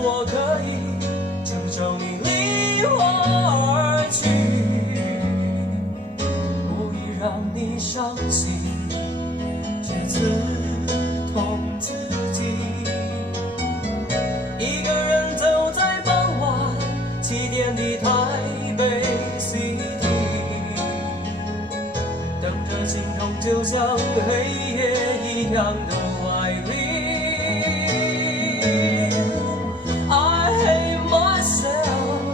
我可以承受你离我而去，故意让你伤心，却刺痛自己。一个人走在傍晚7点的台北 City， 等着心痛就像黑夜一样的外力。I hate myself，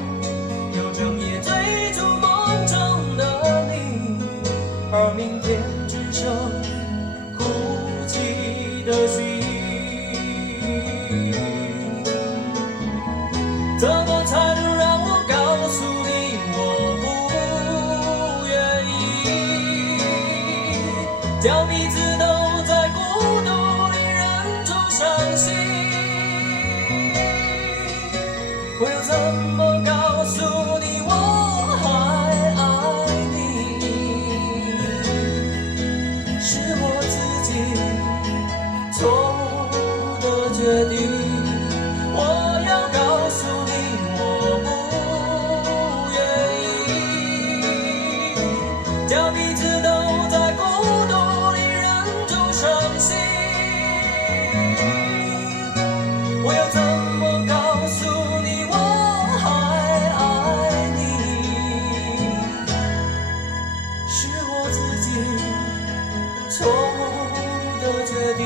又整夜追逐梦中的你，而明天只剩哭泣的虚拟。怎么才能让我告诉你我不愿意？叫彼此都在孤独里忍住伤心。我又怎么告诉你我还爱你？是我自己错误的决定。我要告诉你我不愿意，叫彼此都在孤独里忍住伤心。我又怎么告诉你我还爱你？是我自己错误的决定。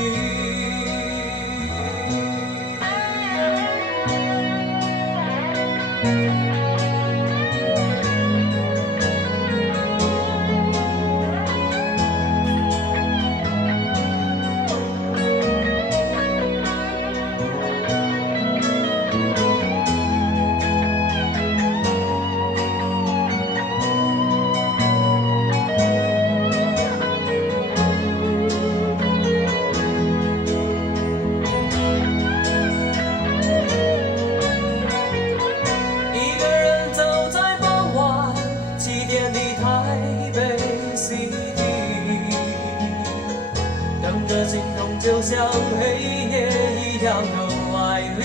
心痛就像黑夜一样的外力。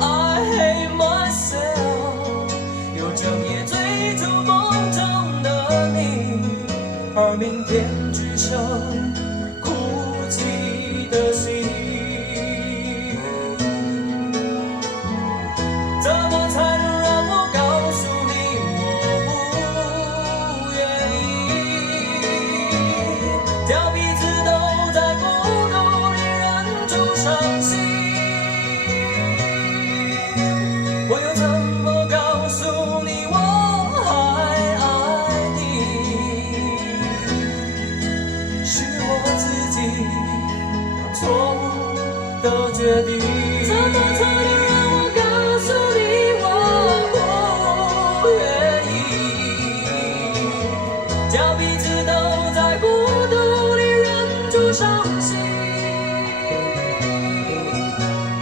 I hate myself， 又整夜追逐梦中的你，而明天只剩哭泣的心。怎么才能让我告诉你我不愿意？叫彼此都在孤独里忍住伤心。我又怎么告诉你我还爱你？是我自己错误的决定。怎么才能让我告诉你我不愿意？叫彼此都在孤独里忍住伤心。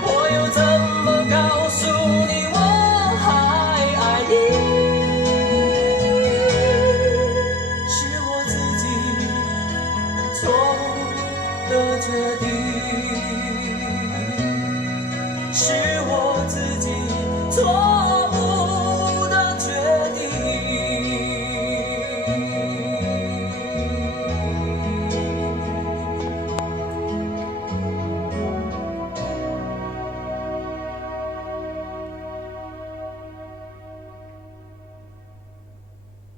我又怎么告诉你我还爱你？是我自己错误的决定，是我自己错。